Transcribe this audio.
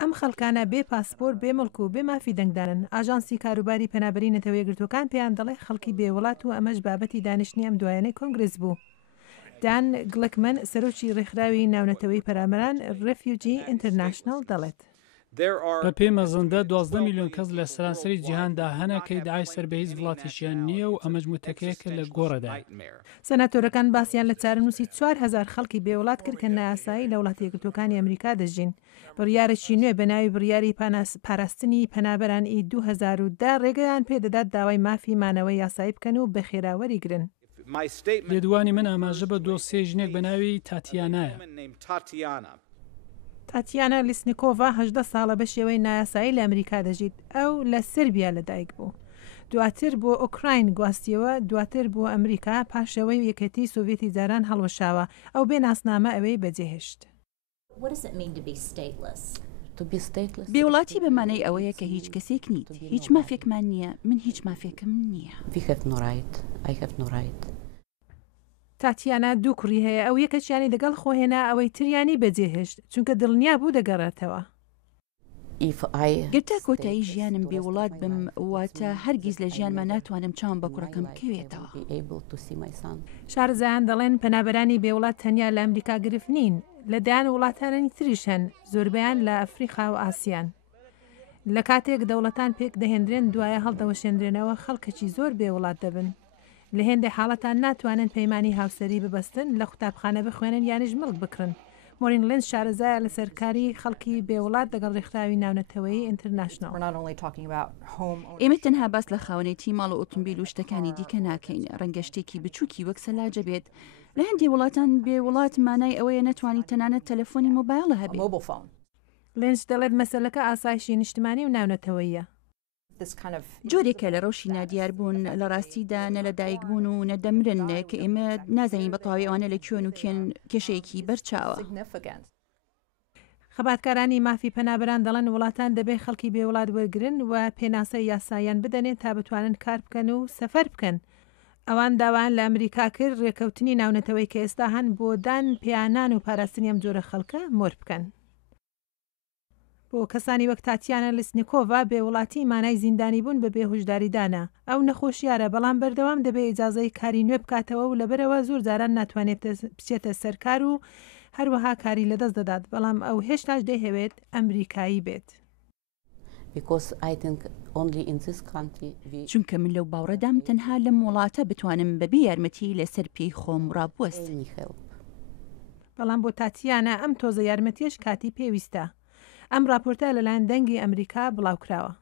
ئەم خەڵکانە بێ پاسپۆر بێ مڵک و بێ مافی دەنگدانن. ئاژانسی کاروباری پەنابەری نەتەوە یەکگرتووەکان پێیان دەڵێ خەڵکی بێوڵات و ئەمەش بابەتی دانیشتنی ئەم دوایانەی کۆنگرس بوو. دان گلکمن سەرۆکی ڕێکخراوی ناونەتەوەی پەرامەران ڕێفیوجی ئینتەرناشنەڵ دەڵێت. بە پێی مەزەندە 12 میلیۆن کەس لە سەرانسەری جیهاندا هەنە کە ئیدعای سەر بە هیچ وڵاتیشیان نییە و ئەمەش متەکەیەکە لە گۆڕەدا. سەناتۆرەکان باسییان لە چارەنووسی 4,000 خەڵکی بێوڵات کرد کە نایاسایی لە وڵاتە یەکگرتووەکانی ئەمریکا دەژین. بڕیارێکی نوێ بە ناوی بڕیاری پاراستنی پەنابەرانی 2010 ڕێگەیان پێدەدات داوای مافی مانەوەی یاسایی بکەن و بەخێراوەری گرن. لێدوانی من ئاماژە بە دۆسیە ژنێک بە ناوی تاتیانایە. تاتیانا لیسنیکۆڤا 18 ساڵە بە شێوەی نایاسایی لە ئەمریکا دەژیت. ئەو لە سربیا لەدایک بوو. دواتر بۆ ئۆکراین گواستیەوە، دواتر بۆ ئەمریکا پاشەوەی یەکێتی سۆڤێتی جاران هەڵوەشاوە. ئەو بێ ناسنامە ئەوەی بەجێهێشت. بێوڵاتی بەمانەی ئەوەیە کە هیچ کەسێک نیت، هیچ مافێکمان نییە، من هیچ مافێکم نییە. تاتیانا دوو کوڕی هەیە، ئەو یەکەچیانی لەگەڵ خۆهێنا ئەوەی تریانی بەجێهێشت چونکە دڵنیا بوو دەگەڕێتەوە. گرتا کۆتایی ژیانم بێوڵات بم واتە هەرگیز لە ژیانمان ناتوانم چاوم بە کوڕەکەم بکەوێتەوە. شارزایان دەڵێن پەنابەرانی بێوڵات تەنیا لە ئەمریکا گرفت نین، لەدایان وڵاتانی تریش هەن، زۆربیان لە ئەفریقا و ئاسیان. لە کاتێک دەوڵەتان پێک دەهێنرێن دوایە هەڵدەوەشێنرێنەوە خەڵکێکی زۆر بێوڵات دەبن. لە هێندە حاڵەتان ناتوانن پەیمانی هاوسەری ببەستن، لە قوتابخانە بخوێنن یانیش مڵک بکڕن. مۆرین لێنز شارەزایە لە سەرکاری خەڵکی بێوڵات لەگەڵ ڕێکخراوی ناونەتەوەی ئینتەرناشنەڵ. ئێمە تەنها باس لە خاوەنێتی ماڵ و ئۆتۆمبیل و شتەکانی دیکە ناکەین. ڕەنگە شتێکی بچووکی وەک سەلاجە بێت. لە هەندی وڵاتان بێوڵات مانای ئەوەیە نەتوانی تەنانەت تەلەفۆنی مۆبایڵە هەبێت. لێنز دەڵێت مەسەلەکە ئاسایشی نیشتمانی و ناونەتەوەیە. جۆرێکە لە ڕۆژی نادیار بوون لە ڕاستیدا نە لە دایک بوون و نەدەمرن کە ئێمە نازانین بە تەواوی ئەوانە لە کوێن و کێن کێشەیەکی بەرچاوە. خەباتکارانی مافی پەنابەران دەڵێن وڵاتان دەبێت خەڵکی بێوڵات وەرگرن و پێناسە یاساییان بدەنێت تا بتوانن کار بکەن و سەفەر بکەن. ئەوان داوان لە ئەمریکا کرد ڕێکەوتنی ناونەتەوەی کە ئێستا هەن بۆ دان پیانان و پاراستنی ئەم جۆرە خەڵکە مۆر بکەن. بۆ کەسانی وەک تاتیانە لیسنیکۆڤا بێوڵاتی مانای زیندانی بوون بە بێهوشداریدانە. ئەو نەخۆشیارە بەڵام بەردەوام دەبێت ئیجازەی کاری نوێ بکاتەوە و لەبەرەوە زۆر جاران ناتوانێت بچێتە سەرکار و هەروەها کاری لەدەست دەدات، بەڵام ئەو هێشتاش دەیهەوێت ئەمریکایی بێت. چونکە من لەو باوڕەدام تەنها لەم وڵاتە بتوانم بەبێ یارمەتی لەسەر پێی خۆم ڕابوەست. بەڵام بۆ تاتیانە ئەم تۆزە یارمەتیش کاتی پێویستە. ئەم راپۆرتە لەلایەن دەنگی ئەمریکا بڵاوکراوە.